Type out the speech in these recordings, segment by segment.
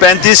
35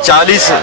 40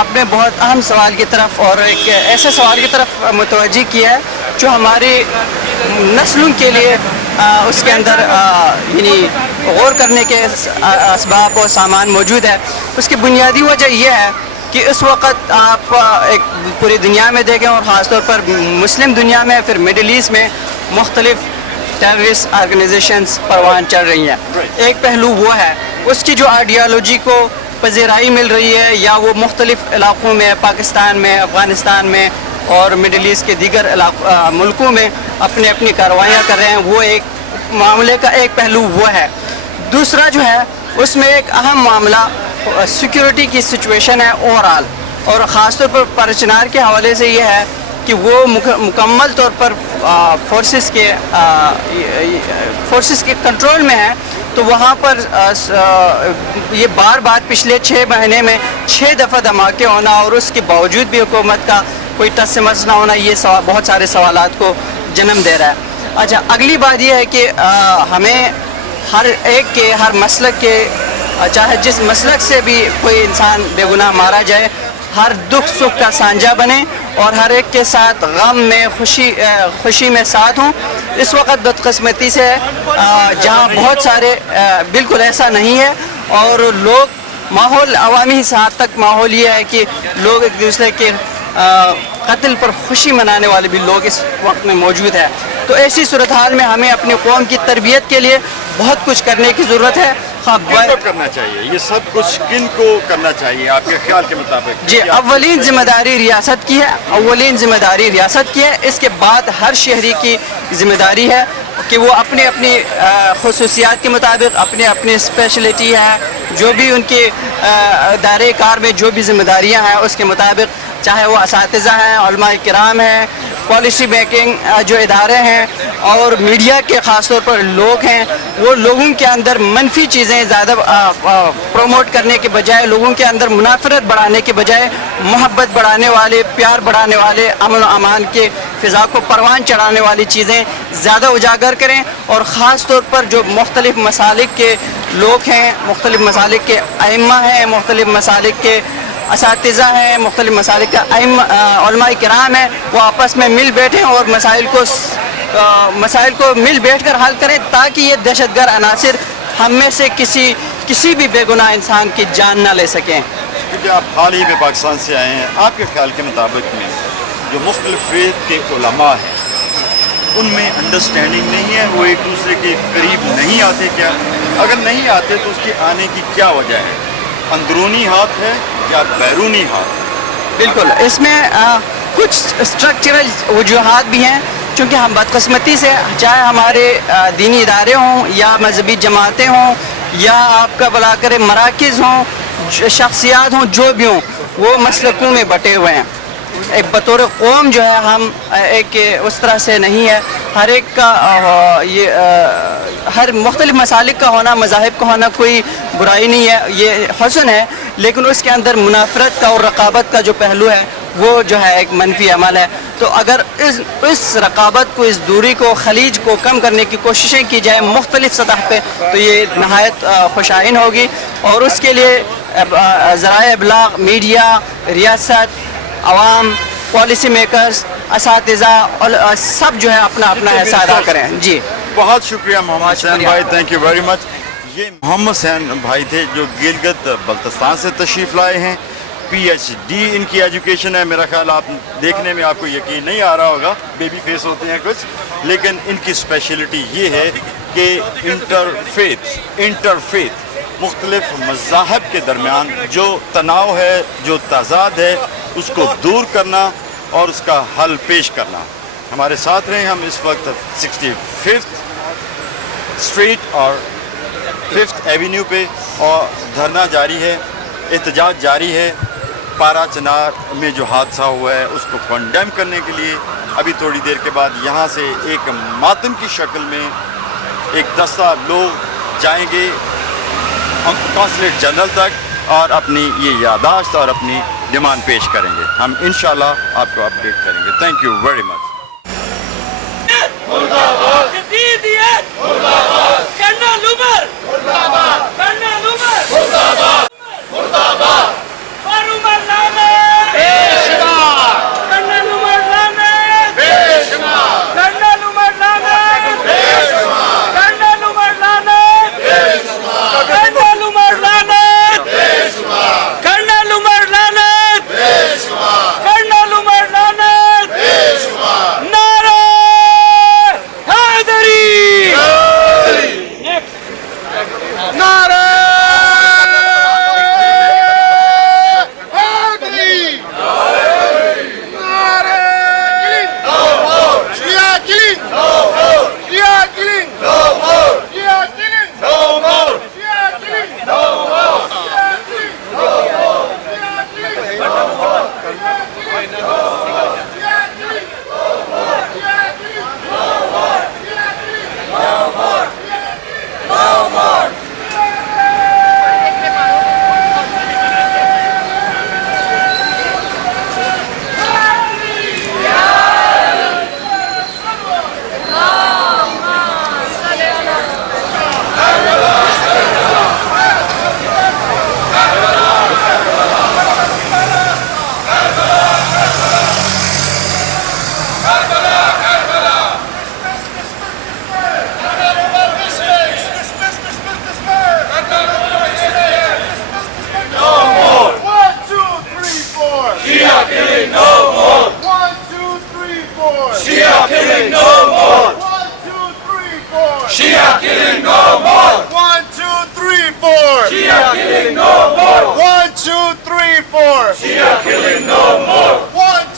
آپ نے بہت اہم سوال کی طرف اور ایک ایسے سوال کی طرف متوجہ کیا ہے جو ہماری نسلوں کے لیے اس کے اندر یعنی غور کرنے کے اسباب اور سامان موجود ہے. اس کی بنیادی وجہ یہ ہے کہ اس وقت آپ ایک پوری دنیا میں دیکھیں اور خاص طور پر مسلم دنیا میں پھر مڈل ایسٹ میں مختلف ٹیررسٹ آرگنائزیشنز پروان چڑھ رہی ہیں. ایک پہلو وہ ہے اس کی جو آئیڈیالوجی کو پذیرائی مل رہی ہے یا وہ مختلف علاقوں میں پاکستان میں افغانستان میں اور مڈل ایسٹ کے دیگر ملکوں میں اپنی کارروائیاں کر رہے ہیں. وہ ایک معاملے کا ایک پہلو وہ ہے. دوسرا جو ہے اس میں ایک اہم معاملہ سیکیورٹی کی سچویشن ہے اوورال, اور خاص طور پر پرچنار کے حوالے سے یہ ہے کہ وہ مکمل طور پر فورسز کے کنٹرول میں ہے. تو وہاں پر یہ بار بار پچھلے 6 مہینے میں 6 دفعہ دھماکے ہونا اور اس کے باوجود بھی حکومت کا کوئی ٹس سے مس نہ ہونا, یہ بہت سارے سوالات کو جنم دے رہا ہے. اچھا, اگلی بات یہ ہے کہ ہمیں ہر ایک کے ہر مسلک کے چاہے جس مسلک سے بھی کوئی انسان بے گناہ مارا جائے ہر دکھ سکھ کا سانجہ بنے اور ہر ایک کے ساتھ غم میں خوشی میں ساتھ ہوں. اس وقت بدقسمتی سے جہاں بہت سارے بالکل ایسا نہیں ہے اور لوگ ماحول عوامی حد تک ماحول یہ ہے کہ لوگ ایک دوسرے کے قتل پر خوشی منانے والے بھی لوگ اس وقت میں موجود ہیں. تو ایسی صورتحال میں ہمیں اپنی قوم کی تربیت کے لیے بہت کچھ کرنے کی ضرورت ہے. کرنا چاہیے یہ سب کچھ کن کو کرنا چاہیے آپ کے خیال کے مطابق؟ جی, اولین ذمہ داری ریاست کی ہے, اولین ذمہ داری ریاست کی ہے. اس کے بعد ہر شہری کی ذمہ داری ہے کہ وہ اپنی خصوصیات کے مطابق اپنی اسپیشلٹی ہے جو بھی ان کے دائرۂ کار میں جو بھی ذمہ داریاں ہیں اس کے مطابق, چاہے وہ اساتذہ ہیں, علماء کرام ہیں, پالیسی میکنگ جو ادارے ہیں اور میڈیا کے خاص طور پر لوگ ہیں, وہ لوگوں کے اندر منفی چیزیں زیادہ پروموٹ کرنے کے بجائے, لوگوں کے اندر منافرت بڑھانے کے بجائے محبت بڑھانے والے, پیار بڑھانے والے, امن و امان کے فضا کو پروان چڑھانے والی چیزیں زیادہ اجاگر کریں. اور خاص طور پر جو مختلف مسالک کے لوگ ہیں, مختلف مسالک کے ائمہ ہیں, مختلف مسالک کے اساتذہ ہیں, مختلف مسالک کے علماء کرام ہیں, وہ آپس میں مل بیٹھیں اور مسائل کو مل بیٹھ کر حل کریں تاکہ یہ دہشت گرد عناصر ہم میں سے کسی بھی بے گناہ انسان کی جان نہ لے سکیں. کیونکہ آپ حال ہی میں پاکستان سے آئے ہیں, آپ کے خیال کے مطابق میں جو مختلف فریق کے علماء ہیں ان میں انڈرسٹینڈنگ نہیں ہے, وہ ایک دوسرے کے قریب نہیں آتے کیا؟ اگر نہیں آتے تو اس کے آنے کی کیا وجہ ہے؟ اندرونی ہاتھ ہے یا بیرونی ہاتھ؟ بالکل, اس میں کچھ اسٹرکچرل وجوہات بھی ہیں. چونکہ ہم بدقسمتی سے چاہے ہمارے دینی ادارے ہوں یا مذہبی جماعتیں ہوں یا آپ کا بلا کرے مراکز ہوں, شخصیات ہوں, جو بھی ہوں, وہ مسلکوں میں بٹے ہوئے ہیں. ایک بطور قوم جو ہے ہم ایک اس طرح سے نہیں ہے. ہر ایک کا ہر مختلف مسالک کا ہونا, مذاہب کا ہونا کوئی برائی نہیں ہے, یہ حسن ہے. لیکن اس کے اندر منافرت کا اور رقابت کا جو پہلو ہے وہ جو ہے ایک منفی عمل ہے. تو اگر اس رقابت کو, اس دوری کو, خلیج کو کم کرنے کی کوششیں کی جائیں مختلف سطح پہ تو یہ نہایت خوشائن ہوگی. اور اس کے لیے ذرائع ابلاغ, میڈیا, ریاست, عوام, پالیسی میکرز, اساتذہ سب جو ہے اپنا حصہ ادا کریں. جی بہت شکریہ محمد حسین بھائی, تھینک یو ویری مچ. یہ محمد حسین بھائی تھے جو گلگت بلتستان سے تشریف لائے ہیں. PhD ان کی ایجوکیشن ہے. میرا خیال آپ دیکھنے میں آپ کو یقین نہیں آ رہا ہوگا, بیبی فیس ہوتے ہیں کچھ, لیکن ان کی اسپیشلٹی یہ ہے کہ انٹرفیتھ مختلف مذاہب کے درمیان جو تناؤ ہے, جو تضاد ہے, اس کو دور کرنا اور اس کا حل پیش کرنا. ہمارے ساتھ رہیں. ہم اس وقت 65th اسٹریٹ اور 5th ایونیو پہ اور دھرنا جاری ہے, احتجاج جاری ہے. پارا چنار میں جو حادثہ ہوا ہے اس کو کنڈیم کرنے کے لیے ابھی تھوڑی دیر کے بعد یہاں سے ایک ماتم کی شکل میں ایک دستہ لوگ جائیں گے قونصلیٹ جنرل تک اور اپنی یہ یادداشت اور اپنی ڈیمانڈ پیش کریں گے. ہم انشاءاللہ آپ کو اپڈیٹ کریں گے. Thank you very much. مرحبا Shia killing no more. 1, 2, 3, 4. Shia killing no more. 1, 2, 3, 4. Shia killing no more. 1, 2, 3, 4. Shia killing no more. 1,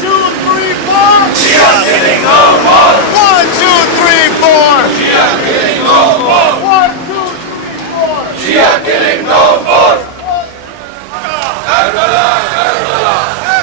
2, 3, 4. Shia killing no more. 1, 2, 3, 4. Shia killing no more. 1, 2, 3, 4. Shia killing no more. Karbala, Karbala.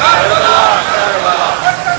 Karbala, Karbala.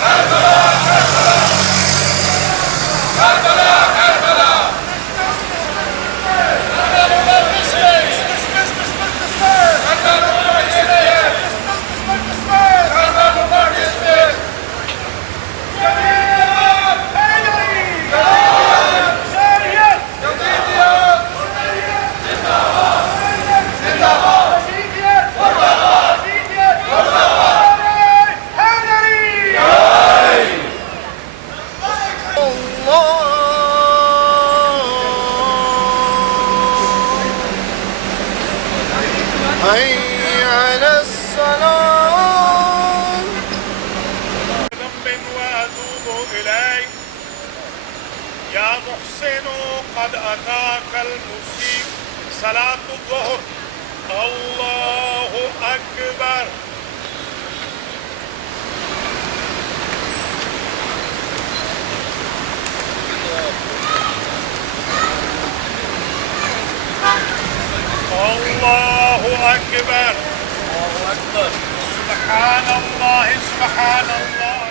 Karbala, Karbala. Karbala, Karbala. يا محسن قد أتاك المسيء صلاة الظهر الله أكبر الله أكبر سبحان الله سبحان الله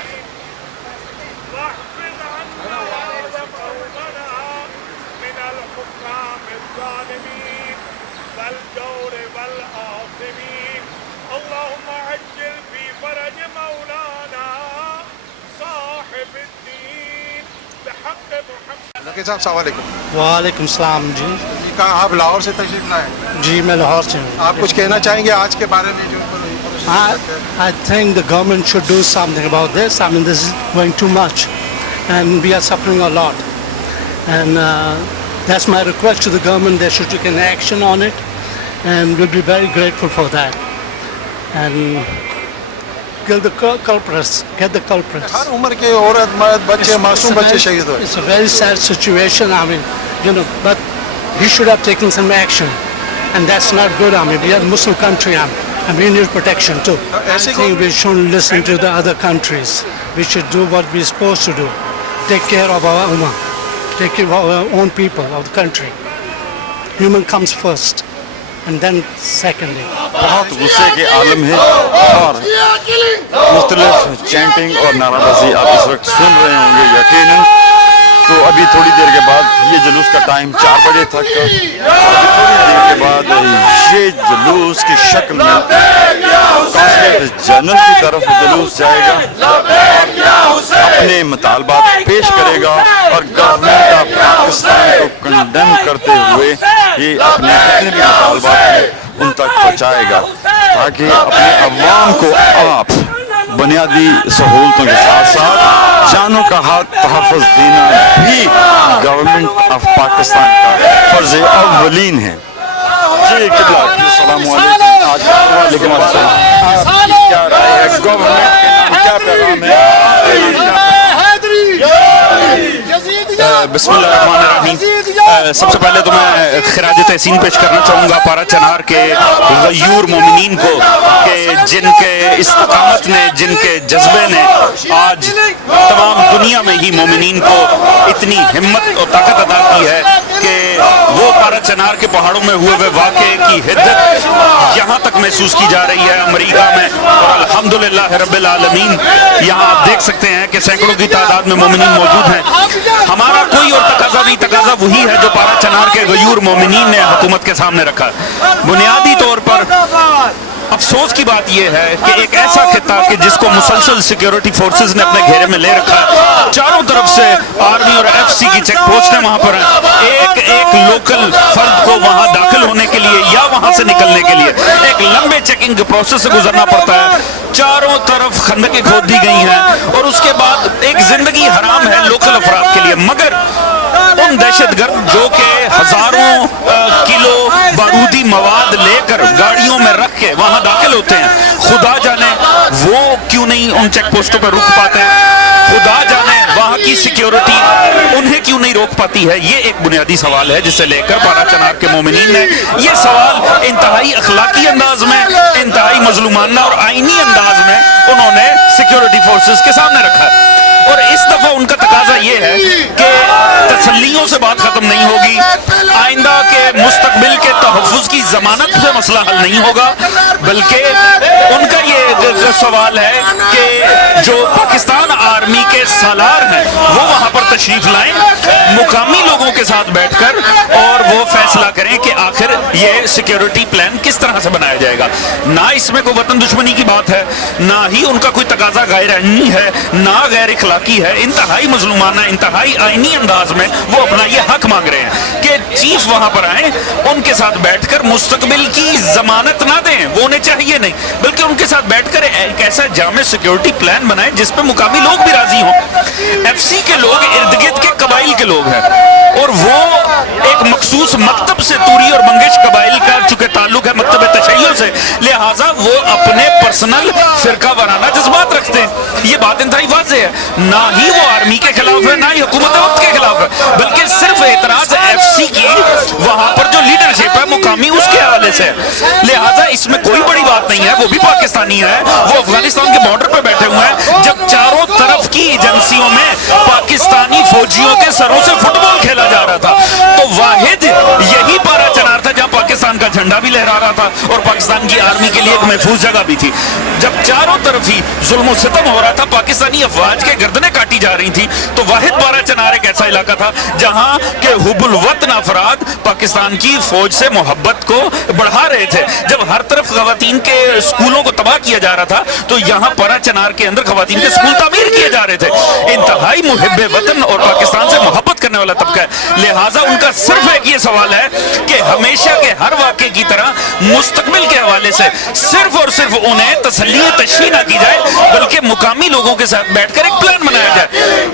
واحفظ عنا وقومنا من الحكام الظالمين والجور والآثمين اللهم عجل في فرج مولانا صاحب الدين بحق محمد ذکیر صاحب السلام علیکم. وعلیکم السلام جی. جی کہاں آپ لاہور سے تشریف لائے؟ جی میں لاہور سے ہوں. آپ کچھ کہنا چاہیں گے آج کے بارے میں جو I think the government should do something about this. I mean, this is going too much and we are suffering a lot. And that's my request to the government. They should take an action on it and we'll be very grateful for that. And get the culprits. ہر عمر کے عورت مرد بچے معصوم بچے شہید ہوئے. It's a very sad situation. I mean, but he should have taken some action. And that's not good. I mean, we are a Muslim country and we need protection too. I think we shouldn't listen to the other countries. We should do what we're supposed to do. Take care of our ummah. Take care of our own people, of the country. Human comes first and then secondly. بہت غصے کے عالم ہے اور مختلف chanting اور نعرہ بازی آپ اس وقت سن رہے ہوں گے یقیناً. تو ابھی تھوڑی دیر کے بعد یہ جلوس کا ٹائم 4 بجے تک کا. ابھی تھوڑی دیر کے بعد یہ جلوس کی شکل میں قاصد جنرل کی طرف جلوس جائے گا اپنے مطالبات پیش کرے گا اور گورنمنٹ آف پاکستان کو کنڈیم کرتے ہوئے یہ اپنے جتنے بھی مطالبات ہیں ان تک پہنچائے گا تاکہ اپنے عوام کو آپ بنیادی سہولتوں کے ساتھ ساتھ جانوں کا تحفظ دینا بھی گورنمنٹ آف پاکستان کا فرض اولین ہے. جی قبلہ السلام علیکم. وعلیکم السلام. کیا رائے ہے گورنمنٹ کے نام کیا پیغام ہے؟ بسم اللہ الرحمن الرحیم. سب سے پہلے تو میں خراج تحسین پیش کرنا چاہوں گا پارا چنار کے غیور مومنین کو کہ جن کے استقامت نے جن کے جذبے نے آج تمام دنیا میں ہی مومنین کو اتنی ہمت اور طاقت عطا کی ہے کہ وہ پارا چنار کے پہاڑوں میں ہوئے ہوئے واقعے کی حدت یہاں تک محسوس کی جا رہی ہے امریکہ میں. اور الحمدللہ رب العالمین یہاں آپ دیکھ سکتے ہیں کہ سینکڑوں کی تعداد میں مومنین موجود ہیں. ہمارا کوئی اور تقاضا نہیں, تقاضا وہی ہے جو پارا چنار کے غیور مومنین نے حکومت کے سامنے رکھا. بنیادی طور پر افسوس کی بات یہ ہے کہ ایک ایسا خطہ کہ جس کو مسلسل سیکیورٹی فورسز نے اپنے گھیرے میں لے رکھا ہے, چاروں طرف سے آرمی اور ایف سی کی چیک پوسٹیں وہاں پر ہیں, ایک ایک لوکل فرد کو وہاں داخل ہونے کے لیے یا وہاں سے نکلنے کے لیے ایک لمبے چیکنگ پروسیس سے گزرنا پڑتا ہے. چاروں طرف خندقیں کھود دی گئی ہیں اور اس کے بعد ایک زندگی حرام ہے لوکل افراد کے لیے. مگر ان دہشت گرد جو کہ ہزاروں کلو بارودی مواد لے کر گاڑیوں میں رکھ کے وہاں داخل ہوتے ہیں، خدا جانے وہ کیوں نہیں ان چیک پوسٹوں پہ رک پاتے، خدا جانے وہاں کی سیکیورٹی انہیں کیوں نہیں روک پاتی ہے. یہ ایک بنیادی سوال ہے جسے لے کر پارا چنار کے مومنین نے یہ سوال انتہائی اخلاقی انداز میں، انتہائی مظلومانہ اور آئینی انداز میں انہوں نے سیکیورٹی فورسز کے سامنے رکھا ہے. اور اس دفعہ ان کا تقاضا یہ ہے کہ تسلیوں سے بات ختم نہیں ہوگی، آئندہ کے مستقبل کے تحفظ کی ضمانت سے مسئلہ حل نہیں ہوگا، بلکہ ان کا یہ سوال ہے کہ جو پاکستان آرمی کے سالار ہیں وہ وہاں پر تشریف لائیں، مقامی لوگوں کے ساتھ بیٹھ کر اور وہ فیصلہ کریں کہ آخر یہ سیکیورٹی پلان کس طرح سے بنایا جائے گا. نہ اس میں کوئی وطن دشمنی کی بات ہے، نہ ہی ان کا کوئی تقاضا غیر آئینی ہے، نہ غیر اخلاقی ہے. انتہائی مظلومانہ، انتہائی آئینی انداز میں وہ اپنا یہ حق مانگ رہے ہیں کہ چیف وہاں پر آئیں، ان کے ساتھ بیٹھ کر مستقبل کی ضمانت نہ دیں، وہ انہیں چاہیے نہیں، بلکہ ان کے ساتھ بیٹھ کر ایک ایسا جامع سیکیورٹی پلان بنائیں جس پہ مقامی لوگ بھی راضی ہوں. ایف سی کے لوگ ارد گرد کے قبائل کے لوگ ہیں اور وہ ایک مخصوص مکتب سے توری اور منگش قبائل کا چونکہ تعلق ہے مکتب تشیع سے، لہٰذا وہ اپنے پرسنل فرقہ وارانہ جذبات رکھتے ہیں. یہ بات انتہائی واضح ہے، نہ ہی وہ آرمی کے خلاف ہے نہ ہی حکومت وقت کے خلاف ہے، بلکہ صرف اعتراض ایف سی کی وہاں پر جو لیڈرشپ ہے مقامی اس کے حوالے سے ہے. لہٰذا اس میں کوئی بڑی بات نہیں ہے، وہ بھی پاکستانی ہے، وہ افغانستان کے بارڈر پہ بیٹھے ہوئے ہیں. جب چاروں طرف کی ایجنسیوں میں پاکستانی فوجیوں کے سروں سے فٹ بال کھیلا جا رہا تھا تو واحد یہی پارا چنار تھا جہاں پاکستان کا جھنڈا بھی لہرا رہا تھا اور پاکستان کی آرمی کے لیے ایک محفوظ جگہ بھی تھی. جب چاروں طرف ہی ظلم و ستم ہو رہا تھا، پاکستانی افواج کے گردنیں کاٹی جا رہی تھی، تو واحد پارا چنار ایک ایسا علاقہ تھا جہاں کے حب الوطن افراد پاکستان کی فوج سے محبت کو بڑھا رہے تھے. جب ہر طرف خواتین کے اسکولوں کو تباہ کیا جا رہا تھا تو یہاں پارا چنار کے اندر خواتین کے اسکول تعمیر کیے جا رہے تھے. انتہائی محب وطن اور پاکستان سے محبت کرنے والا طبقہ ہے، لہٰذا ان کا صرف ایک یہ سوال ہے کہ ہمیشہ کے ہر واقعے کی طرح مستقبل کے حوالے سے صرف اور صرف انہیں تسلی تشفی نہ کی جائے بلکہ مقامی لوگوں کے ساتھ بیٹھ کر ایک پلان بنایا جائے.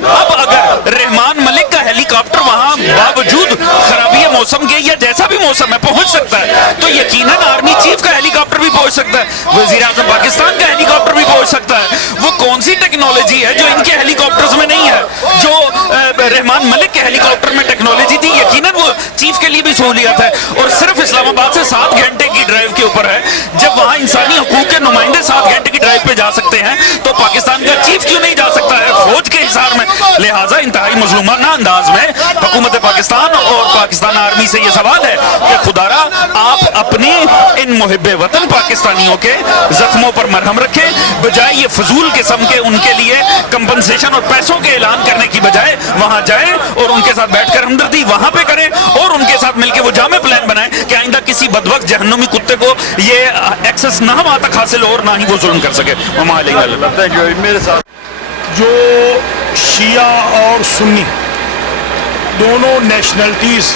اب اگر رحمان ملک کا ہیلی کاپٹر وہاں باوجود خرابی موسم کے یا جیسا بھی موسم ہے پہنچ سکتا ہے تو یقیناً آرمی چیف کا ہیلی کاپٹر بھی پہنچ سکتا ہے، وزیر اعظم پاکستان کا ہیلی کاپٹر بھی پہنچ سکتا ہے. وہ کون سی ٹیکنالوجی ہے جو ان کے ہیلی کاپٹرز میں نہیں ہے؟ جو رحمان ملک کے ہیلی کاپٹر میں ٹیکنالوجی تھی یقیناً وہ چیف کے لیے بھی سہولیات ہے. اور صرف اسلام آباد سے 7 گھنٹے کی ڈرائیو کے اوپر ہے. جب وہاں انسانی حقوق کے نمائندے 7 گھنٹے کی ڈرائیو پہ جا سکتے ہیں تو پاکستان کا چیف کیوں نہیں جا سکتا ہے فوج کے حصار میں؟ لہٰذا انتہائی مظلومانہ انداز میں حکومت پاکستان اور پاکستان آرمی سے یہ سوال ہے کہ خدارا آپ اپنی ان محب وطن پاکستانیوں کے زخموں پر مرہم رکھیں، بجائے یہ فضول قسم کے ان کے لیے کمپنسیشن اور پیسوں کے اعلان کرنے کی بجائے وہاں جائیں اور ان کے ساتھ بیٹھ کر ہمدردی وہاں پہ کریں اور ان کے ساتھ مل کے وہ جامع پلان بنائیں کہ آئندہ کسی بدبخت جہنمی کتے کو یہ ایکسس نہ وہاں تک حاصل ہو اور نہ ہی وہ ظلم کر سکے. میرے ساتھ جو شیعہ اور سنی دونوں نیشنلٹیز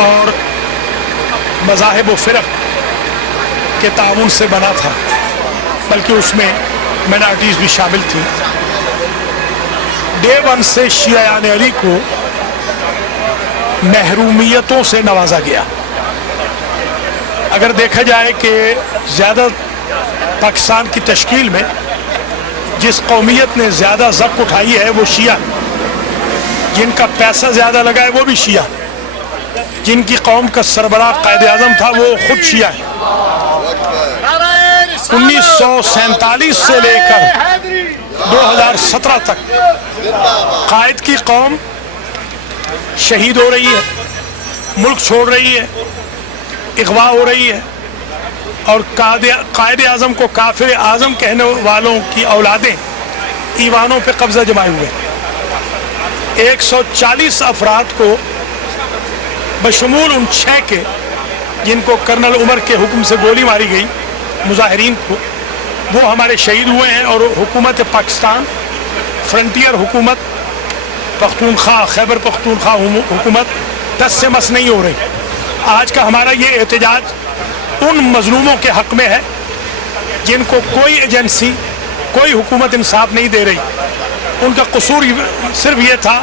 اور مذاہب و فرق کے تعاون سے بنا تھا، بلکہ اس میں مائنارٹیز بھی شامل تھی. ڈے ون سے شیعیان علی کو محرومیتوں سے نوازا گیا. اگر دیکھا جائے کہ زیادہ پاکستان کی تشکیل میں جس قومیت نے زیادہ ضبط اٹھائی ہے وہ شیعہ، جن کا پیسہ زیادہ لگا ہے وہ بھی شیعہ، جن کی قوم کا سربراہ قائد اعظم تھا وہ خود شیعہ ہے. 1947 سے لے کر 2017 تک قائد کی قوم شہید ہو رہی ہے، ملک چھوڑ رہی ہے، اغوا ہو رہی ہے، اور قائد اعظم کو کافر اعظم کہنے والوں کی اولادیں ایوانوں پہ قبضہ جمائے ہوئے. 140 افراد کو بشمول ان 6 کے جن کو کرنل عمر کے حکم سے گولی ماری گئی مظاہرین کو، وہ ہمارے شہید ہوئے ہیں. اور حکومت پاکستان، فرنٹیئر حکومت پختونخوا، خیبر پختونخوا حکومت دس سے مس نہیں ہو رہی. آج کا ہمارا یہ احتجاج ان مظلوموں کے حق میں ہے جن کو کوئی ایجنسی، کوئی حکومت انصاف نہیں دے رہی. ان کا قصور صرف یہ تھا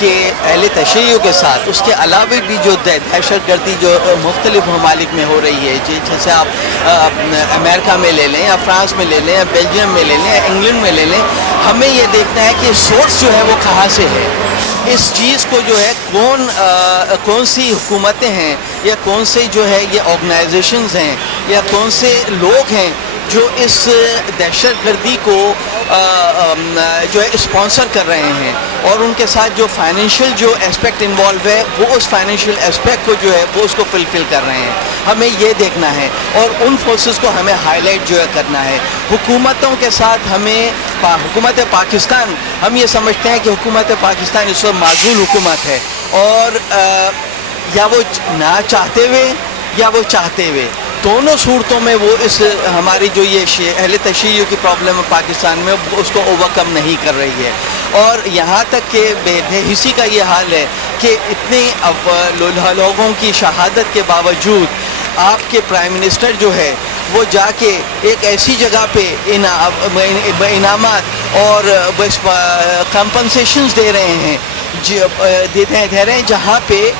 کہ اہل تشیع کے ساتھ اس کے علاوہ بھی جو دہشت گردی جو مختلف ممالک میں ہو رہی ہے، جیسے آپ امریکہ میں لے لیں یا فرانس میں لے لیں یا بیلجیم میں لے لیں یا انگلینڈ میں لے لیں، ہمیں یہ دیکھنا ہے کہ سورس جو ہے وہ کہاں سے ہے. اس چیز کو جو ہے کون سی حکومتیں ہیں یا کون سے جو ہے یہ آرگنائزیشنز ہیں یا کون سے لوگ ہیں جو اس دہشت گردی کو جو ہے اسپانسر کر رہے ہیں، اور ان کے ساتھ جو فائنینشیل جو اسپیکٹ انوالو ہے وہ اس فائنینشیل اسپیکٹ کو جو ہے وہ اس کو فلفل کر رہے ہیں. ہمیں یہ دیکھنا ہے اور ان فورسز کو ہمیں ہائی لائٹ جو ہے کرنا ہے. حکومتوں کے ساتھ ہمیں حکومت پاکستان، ہم یہ سمجھتے ہیں کہ حکومت پاکستان اس وقت معزول حکومت ہے، اور یا وہ نہ چاہتے ہوئے یا وہ چاہتے ہوئے، دونوں صورتوں میں وہ اس ہماری جو یہ اہل تشیع کی پرابلم ہے پاکستان میں اس کو اوورکم نہیں کر رہی ہے. اور یہاں تک کہ بے حسی کا یہ حال ہے کہ اتنے لوگوں کی شہادت کے باوجود آپ کے پرائم منسٹر جو ہے وہ جا کے ایک ایسی جگہ پہ انعامات اور کمپنسیشنز دے رہے ہیں جہاں پہ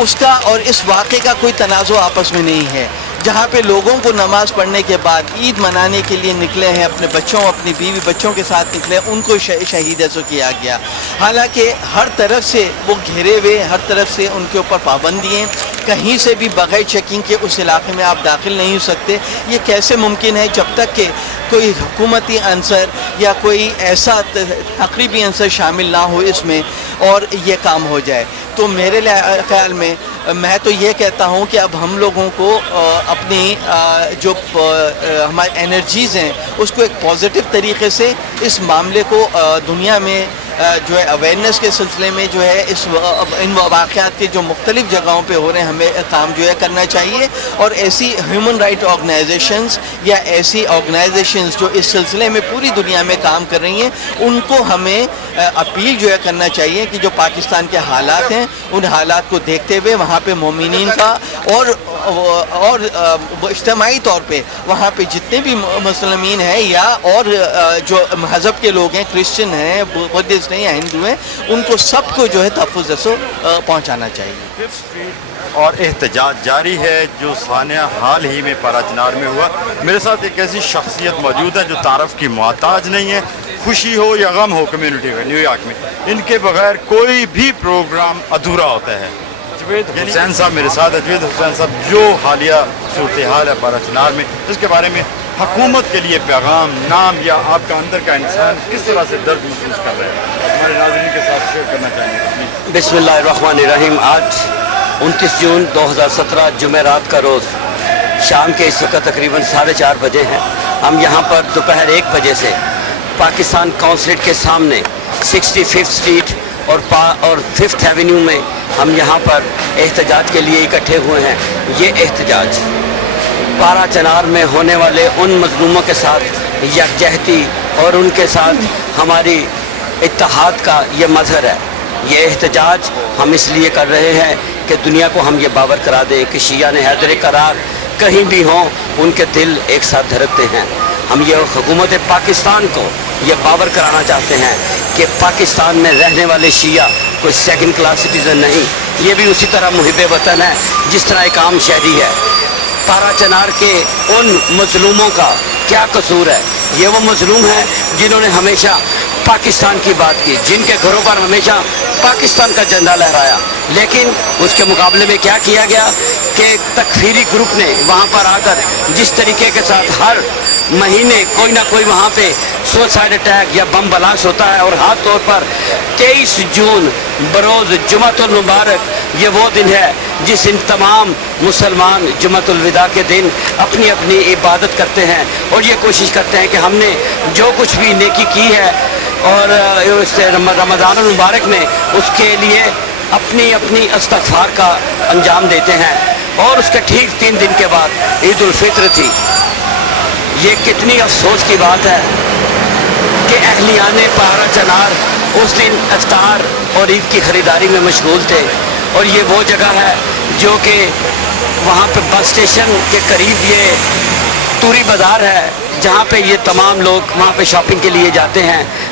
اس کا اور اس واقعے کا کوئی تنازع آپس میں نہیں ہے، جہاں پہ لوگوں کو نماز پڑھنے کے بعد عید منانے کے لیے نکلے ہیں، اپنے بچوں اپنی بیوی بچوں کے ساتھ نکلے، ان کو شہید ایسا کیا گیا. حالانکہ ہر طرف سے وہ گھیرے ہوئے، ہر طرف سے ان کے اوپر پابندی ہیں، کہیں سے بھی بغیر چیکنگ کے اس علاقے میں آپ داخل نہیں ہو سکتے. یہ کیسے ممکن ہے جب تک کہ کوئی حکومتی عنصر یا کوئی ایسا تقریبی عنصر شامل نہ ہو اس میں اور یہ کام ہو جائے. تو میرے خیال میں میں تو یہ کہتا ہوں کہ اب ہم لوگوں کو اپنی جو ہماری انرجیز ہیں اس کو ایک پازیٹیو طریقے سے اس معاملے کو دنیا میں جو ہے اویئرنیس کے سلسلے میں جو ہے ان واقعات کے جو مختلف جگہوں پہ ہو رہے ہیں ہمیں کام جو ہے کرنا چاہیے. اور ایسی ہیومن رائٹ آرگنائزیشنز یا ایسی آرگنائزیشنز جو اس سلسلے میں پوری دنیا میں کام کر رہی ہیں ان کو ہمیں اپیل جو ہے کرنا چاہیے کہ جو پاکستان کے حالات ہیں ان حالات کو دیکھتے ہوئے وہاں پہ مومنین کا اور اجتماعی طور پہ وہاں پہ جتنے بھی مسلمین ہیں یا اور جو مذہب کے لوگ ہیں، کرسچن ہیں، بدھسٹ ہیں یا ہندو ہیں، ان کو سب کو جو ہے تحفظ پہنچانا چاہیے. اور احتجاج جاری ہے جو ثانیہ حال ہی میں پارا چنار میں ہوا. میرے ساتھ ایک ایسی شخصیت موجود ہے جو تعارف کی محتاج نہیں ہے. خوشی ہو یا غم ہو کمیونٹی میں نیو یارک میں ان کے بغیر کوئی بھی پروگرام ادھورا ہوتا ہے. جوید حسین صاحب میرے ساتھ ہے. جوید حسین صاحب، جو حالیہ صورتحال ہے پارا چنار میں اس کے بارے میں حکومت کے لیے پیغام، نام یا آپ کا اندر کا انسان کس طرح سے درد محسوس کر رہے ہیں ہمارے ناظرین کے ساتھ شیئر کرنا چاہیں گے. بسم اللہ الرحمن الرحیم. آج 29 جون 2017 جمعرات کا روز شام کے اس وقت تقریباً 4:30 بجے ہیں. ہم یہاں پر دوپہر 1 بجے سے پاکستان قونصلیٹ کے سامنے 65 اسٹریٹ اور 5th ایونیو میں ہم یہاں پر احتجاج کے لیے اکٹھے ہوئے ہیں. یہ احتجاج پارا چنار میں ہونے والے ان مظلوموں کے ساتھ یکجہتی اور ان کے ساتھ ہماری اتحاد کا یہ مظہر ہے. یہ احتجاج ہم اس لیے کر رہے ہیں کہ دنیا کو ہم یہ باور کرا دیں کہ شیعہ نے حیدر قرار کہیں بھی ہوں ان کے دل ایک ساتھ دھڑکتے ہیں. ہم یہ حکومت پاکستان کو یہ باور کرانا چاہتے ہیں کہ پاکستان میں رہنے والے شیعہ کوئی سیکنڈ کلاس سٹیزن نہیں، یہ بھی اسی طرح محب وطن ہے جس طرح ایک عام شہری ہے. پارا چنار کے ان مظلوموں کا کیا قصور ہے؟ یہ وہ مظلوم ہیں جنہوں نے ہمیشہ پاکستان کی بات کی، جن کے گھروں پر ہمیشہ پاکستان کا جھنڈا لہرایا، لیکن اس کے مقابلے میں کیا کیا گیا کہ تکفیری گروپ نے وہاں پر آ کر جس طریقے کے ساتھ ہر مہینے کوئی نہ کوئی وہاں پہ سوسائڈ اٹیک یا بم بلاسٹ ہوتا ہے، اور خاص طور پر 23 جون بروز جمعۃ المبارک یہ وہ دن ہے جس ان تمام مسلمان جمعۃ الوداع کے دن اپنی اپنی عبادت کرتے ہیں اور یہ کوشش کرتے ہیں کہ ہم نے جو کچھ بھی نیکی کی ہے اور رمضان المبارک میں اس کے لیے اپنی اپنی استغفار کا انجام دیتے ہیں. اور اس کے ٹھیک 3 دن کے بعد عید الفطر تھی. یہ کتنی افسوس کی بات ہے کہ اہلیان پارا چنار اس دن افطار اور عید کی خریداری میں مشغول تھے، اور یہ وہ جگہ ہے جو کہ وہاں پہ بس اسٹیشن کے قریب یہ توری بازار ہے جہاں پہ یہ تمام لوگ وہاں پہ شاپنگ کے لیے جاتے ہیں.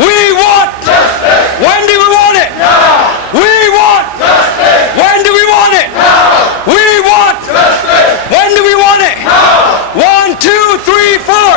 We want justice. When do we want it? Now. We want justice. When do we want it? Now. We want justice. When do we want it? Now. 1, 2, 3, 4.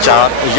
4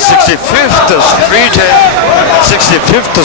65th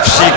FC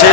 6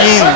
3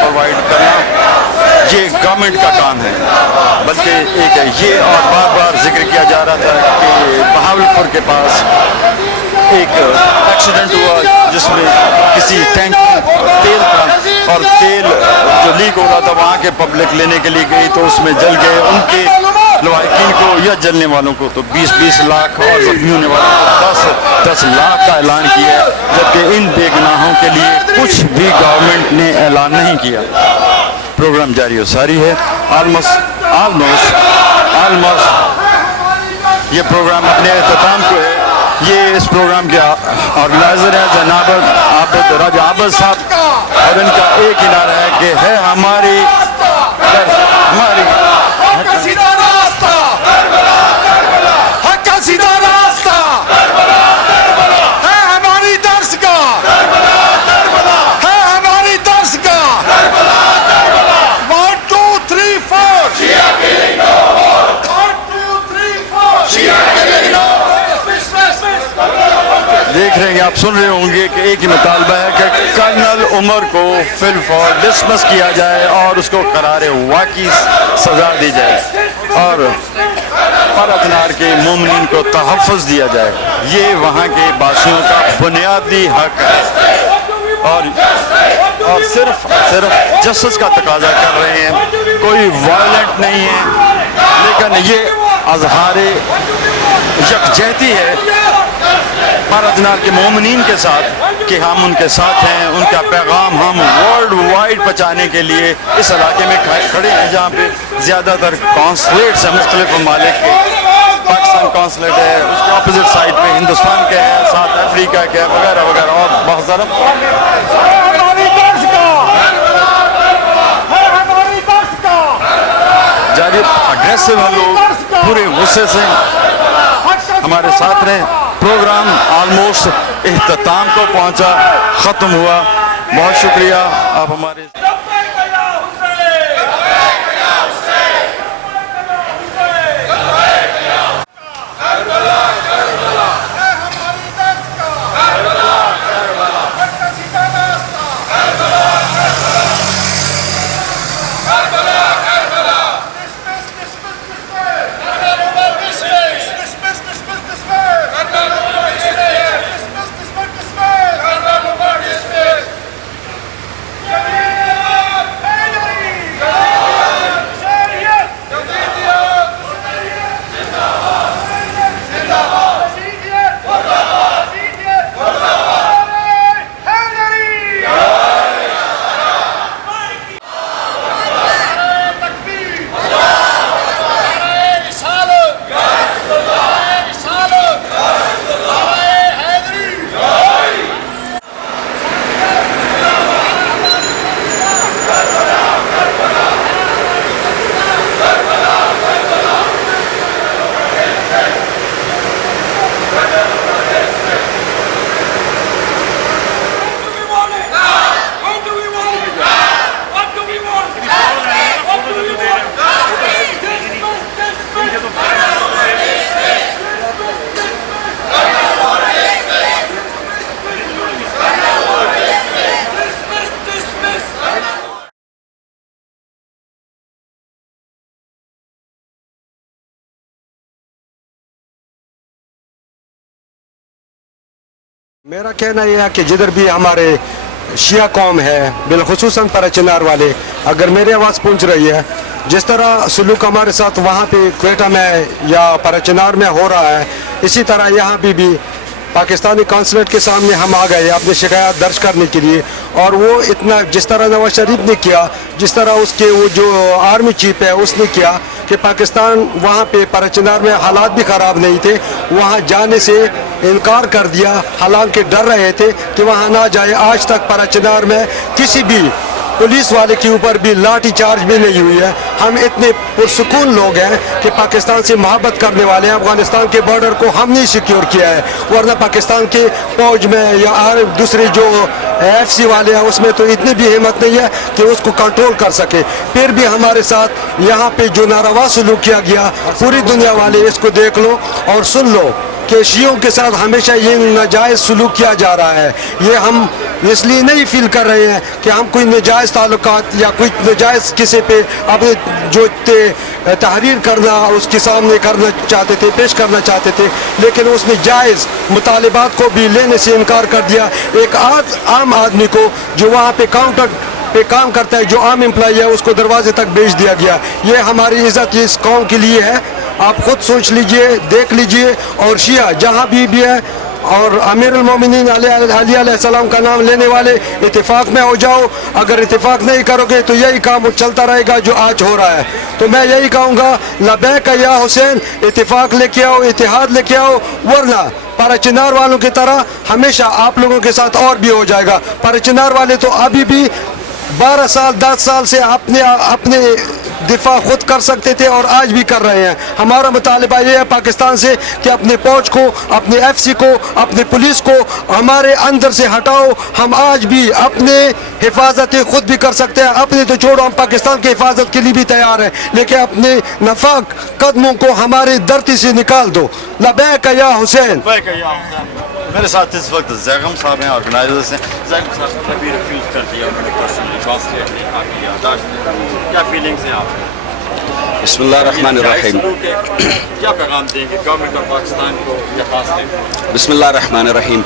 provide کرنا یہ government کا کام ہے. بلکہ ایک یہ اور بار بار ذکر کیا جا رہا تھا کہ بہاولپور کے پاس ایک ایکسیڈنٹ ہوا جس میں کسی ٹینک تیل تھا اور تیل جو لیک ہو رہا تھا وہاں کے پبلک لینے کے لیے گئی تو اس میں جل گئے. ان کے لواحقین کو یا جلنے والوں کو تو 20-20 لاکھ اور زخمی ہونے والوں کو 10 لاکھ کا اعلان کیا ہے, جبکہ ان بے گناہوں کے لیے کچھ بھی گورنمنٹ نے اعلان نہیں کیا. پروگرام جاری و ساری ہے. آلموسٹ یہ پروگرام اپنے اختتام کو ہے. یہ اس پروگرام کے آرگنائزر ہیں جناب عابد راجہ عابد صاحب, اور ان کا ایک ہی نعرہ ہے کہ ہے ہماری دیکھ رہے ہیں, آپ سن رہے ہوں گے کہ ایک ہی مطالبہ ہے کہ کرنل عمر کو فی الفور ڈسمس کیا جائے اور اس کو قرار واقعی سزا دی جائے اور پرچنار کے مومنین کو تحفظ دیا جائے. یہ وہاں کے باشیوں کا بنیادی حق ہے اور صرف جسٹس کا تقاضا کر رہے ہیں. کوئی وائلنٹ نہیں ہے, لیکن یہ اظہار یکجہتی ہے پرچنار کے مومنین کے ساتھ کہ ہم ان کے ساتھ ہیں. ان کا پیغام ہم ورلڈ وائڈ پہنچانے کے لیے اس علاقے میں کھڑے ہیں جہاں پہ زیادہ تر کونسلیٹس ہیں مختلف ممالک کے. پاکستان کونسلیٹ ہے, اس کے اپوزٹ سائڈ پہ ہندوستان کے ہے, ساؤتھ افریقہ کے وغیرہ وغیرہ اور بہت سارا. جاری اگریسو ہیں لوگ, پورے غصے سے ہمارے ساتھ رہیں. پروگرام آلموسٹ اختتام کو پہنچا, ختم ہوا. بہت شکریہ آپ ہمارے میرا کہنا یہ ہے کہ جدھر بھی ہمارے شیعہ قوم ہے بالخصوصاً پرچنار والے, اگر میری آواز پہنچ رہی ہے, جس طرح سلوک ہمارے ساتھ وہاں پہ کوئٹہ میں یا پرچنار میں ہو رہا ہے, اسی طرح یہاں بھی پاکستانی کانسلیٹ کے سامنے ہم آ گئے اپنی شکایات درج کرنے کے لیے. اور وہ اتنا جس طرح نواز شریف نے کیا, جس طرح اس کے وہ جو آرمی چیف ہے اس نے کیا کہ پاکستان وہاں پہ پرچنار میں حالات بھی خراب نہیں تھے, وہاں جانے سے انکار کر دیا, حالانکہ ڈر رہے تھے کہ وہاں نہ جائے. آج تک پرچنار میں کسی بھی پولیس والے کے اوپر بھی لاٹھی چارج بھی نہیں ہوئی ہے. ہم اتنے پرسکون لوگ ہیں کہ پاکستان سے محبت کرنے والے ہیں. افغانستان کے بارڈر کو ہم نے سیکیور کیا ہے, ورنہ پاکستان کے فوج میں یا دوسرے جو ایف سی والے ہیں اس میں تو اتنی بھی ہمت نہیں ہے کہ اس کو کنٹرول کر سکے. پھر بھی ہمارے ساتھ یہاں پہ جو ناروا سلوک کیا گیا, پوری دنیا والے اس کو دیکھ لو اور سن لو کہ شیعوں کے ساتھ ہمیشہ یہ ناجائز سلوک کیا جا رہا ہے. یہ ہم اس لیے نہیں فیل کر رہے ہیں کہ ہم کوئی ناجائز تعلقات یا کوئی ناجائز کسی پہ اپنے جو تحریر کرنا اس کے سامنے کرنا چاہتے تھے, پیش کرنا چاہتے تھے, لیکن اس نے جائز مطالبات کو بھی لینے سے انکار کر دیا. ایک عام آدمی کو جو وہاں پہ کاؤنٹر پہ کام کرتا ہے, جو عام امپلائی ہے, اس کو دروازے تک بھیج دیا گیا. یہ ہماری عزت اس قوم کے لیے ہے. آپ خود سوچ لیجئے, دیکھ لیجئے. اور شیعہ جہاں بھی ہے اور امیر المومنین علی علیہ السلام کا نام لینے والے اتفاق میں ہو جاؤ. اگر اتفاق نہیں کرو گے تو یہی کام چلتا رہے گا جو آج ہو رہا ہے. تو میں یہی کہوں گا, لبیک یا حسین, اتفاق لے کے آؤ, اتحاد لے کے آؤ, ورنہ پارا چنار والوں کی طرح ہمیشہ آپ لوگوں کے ساتھ اور بھی ہو جائے گا. پارا چنار والے تو ابھی بھی 12 سال 10 سال سے اپنے دفاع خود کر سکتے تھے اور آج بھی کر رہے ہیں. ہمارا مطالبہ یہ ہے پاکستان سے کہ اپنے فوج کو, اپنے ایف سی کو, اپنے پولیس کو ہمارے اندر سے ہٹاؤ. ہم آج بھی اپنے حفاظت خود بھی کر سکتے ہیں. اپنے تو چھوڑو, ہم پاکستان کی حفاظت کے لیے بھی تیار ہیں, لیکن اپنے نفاق قدموں کو ہمارے دھرتی سے نکال دو. لبیک یا حسین. میرے ساتھ اس وقت زیغم صاحب ہیں, آرگنائزرز ہیں. زیغم صاحب نے بھی ریفیوز کر دیا, انہوں نے پرسنلی ٹرانسلیٹ نہیں, آپ کی یادداشت, کیا فیلنگس ہیں آپ؟ بسم اللہ الرحمن الرحیم. کیا پیغام دیں گے گورنمنٹ آف پاکستان کو یا خاص طور پر؟ بسم اللہ الرحمن الرحیم.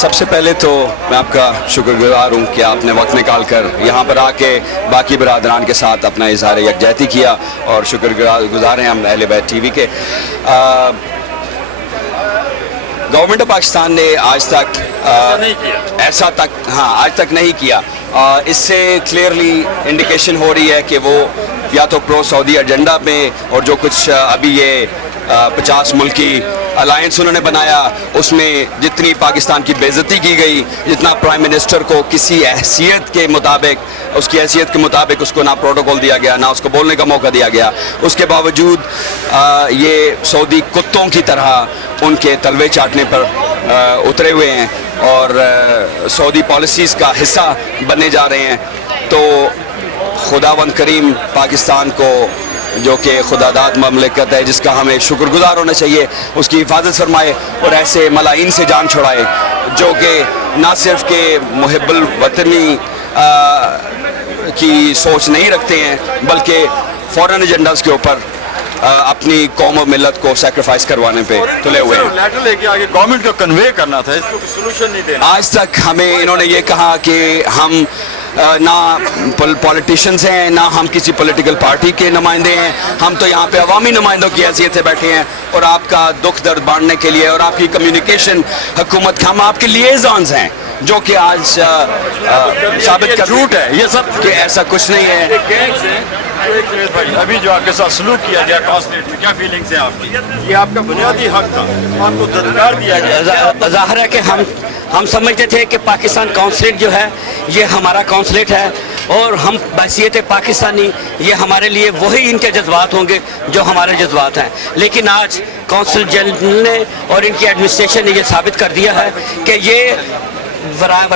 سب سے پہلے تو میں آپ کا شکر گزار ہوں کہ آپ نے وقت نکال کر یہاں پر آ کے باقی برادران کے ساتھ اپنا اظہار یکجہتی کیا, اور شکر گزار ہیں ہم اہل بیت ٹی وی کے. گورنمنٹ آف پاکستان نے آج تک آج تک نہیں کیا. اس سے کلیئرلی انڈیکیشن ہو رہی ہے کہ وہ یا تو پرو سعودی ایجنڈا میں, اور جو کچھ ابھی یہ 50 ملکی الائنس انہوں نے بنایا, اس میں جتنی پاکستان کی بے عزتی کی گئی, جتنا پرائم منسٹر کو کسی حیثیت کے مطابق, اس کی حیثیت کے مطابق اس کو نہ پروٹوکول دیا گیا, نہ اس کو بولنے کا موقع دیا گیا, اس کے باوجود یہ سعودی کتوں کی طرح ان کے تلوے چاٹنے پر اترے ہوئے ہیں اور سعودی پالیسیز کا حصہ بننے جا رہے ہیں. تو خداوند کریم پاکستان کو, جو کہ خدا داد مملکت ہے جس کا ہمیں شکر گزار ہونا چاہیے, اس کی حفاظت فرمائے اور ایسے ملائین سے جان چھڑائے جو کہ نہ صرف کہ محب الوطنی کی سوچ نہیں رکھتے ہیں, بلکہ فورن ایجنڈاز کے اوپر اپنی قوم و ملت کو سیکریفائس کروانے پہ تلے ہوئے ہیں. لیٹر لے کے آگے گورنمنٹ کو کنوے کرنا تھا, اس کو سولوشن نہیں دینا. آج تک ہمیں انہوں نے یہ کہا کہ ہم نہ پولیٹیشینز ہیں, نہ ہم کسی پولیٹیکل پارٹی کے نمائندے ہیں, ہم تو یہاں پہ عوامی نمائندوں کی حیثیت سے بیٹھے ہیں اور آپ کا دکھ درد بانٹنے کے لیے اور آپ کی کمیونیکیشن حکومت, ہم آپ کے لیزانز ہیں, جو کہ آج ثابت کر جھوٹ ہے یہ سب کہ ایسا کچھ نہیں ہے. ابھی جو آپ کے ساتھ سلوک کیا گیا ٹرانسلیٹ میں, کیا فیلنگس ہیں آپ کی؟ یہ آپ کا بنیادی حق تھا, آپ کو درکار دیا گیا. ظاہر ہے کہ ہم سمجھتے تھے کہ پاکستان کونسلیٹ جو ہے یہ ہمارا کونسلیٹ ہے, اور ہم بحیثیت پاکستانی یہ ہمارے لیے وہی ان کے جذبات ہوں گے جو ہمارے جذبات ہیں. لیکن آج کونسل جنرل نے اور ان کی ایڈمنسٹریشن نے یہ ثابت کر دیا ہے کہ یہ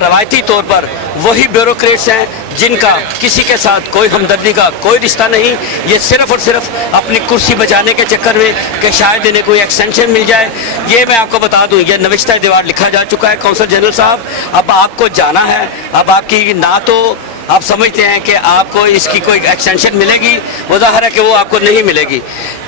روایتی طور پر وہی بیوروکریٹس ہیں جن کا کسی کے ساتھ کوئی ہمدردی کا کوئی رشتہ نہیں. یہ صرف اور صرف اپنی کرسی بچانے کے چکر میں کہ شاید انہیں کوئی ایکسٹینشن مل جائے. یہ میں آپ کو بتا دوں, یہ نوشتہ دیوار لکھا جا چکا ہے. کونسل جنرل صاحب, اب آپ کو جانا ہے, اب آپ کی نہ تو آپ سمجھتے ہیں کہ آپ کو اس کی کوئی ایکسٹینشن ملے گی, وہ ظاہر ہے کہ وہ آپ کو نہیں ملے گی.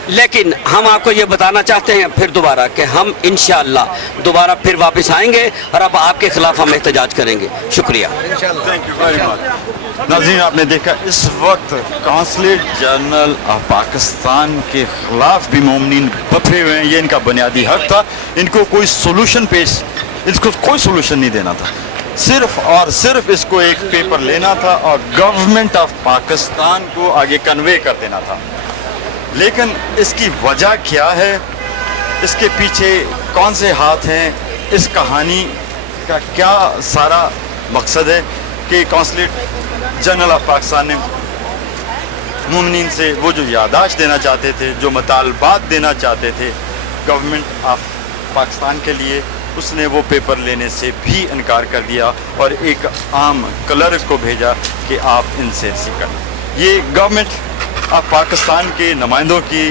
لیکن ہم آپ کو یہ بتانا چاہتے ہیں پھر دوبارہ کہ ہم انشاءاللہ دوبارہ پھر واپس آئیں گے اور اب آپ کے خلاف ہم احتجاج کریں گے. شکریہ. Thank you very much. ناظرین, آپ نے دیکھا اس وقت کونسلیٹ جنرل آف پاکستان کے خلاف بھی مومنین بپھے ہوئے ہیں. یہ ان کا بنیادی حق تھا, ان کو کوئی سولوشن اس کو کوئی سولوشن نہیں دینا تھا, صرف اور صرف اس کو ایک پیپر لینا تھا اور گورنمنٹ آف پاکستان کو آگے کنوے کر دینا تھا. لیکن اس کی وجہ کیا ہے, اس کے پیچھے کون سے ہاتھ ہیں, اس کہانی کا کیا سارا مقصد ہے کہ کونسلیٹ جنرل آف پاکستان نے مومنین سے وہ جو یادداشت دینا چاہتے تھے, جو مطالبات دینا چاہتے تھے گورنمنٹ آف پاکستان کے لیے, اس نے وہ پیپر لینے سے بھی انکار کر دیا اور ایک عام کلرک کو بھیجا کہ آپ ان سے سیکھیں. یہ گورنمنٹ آف پاکستان کے نمائندوں کی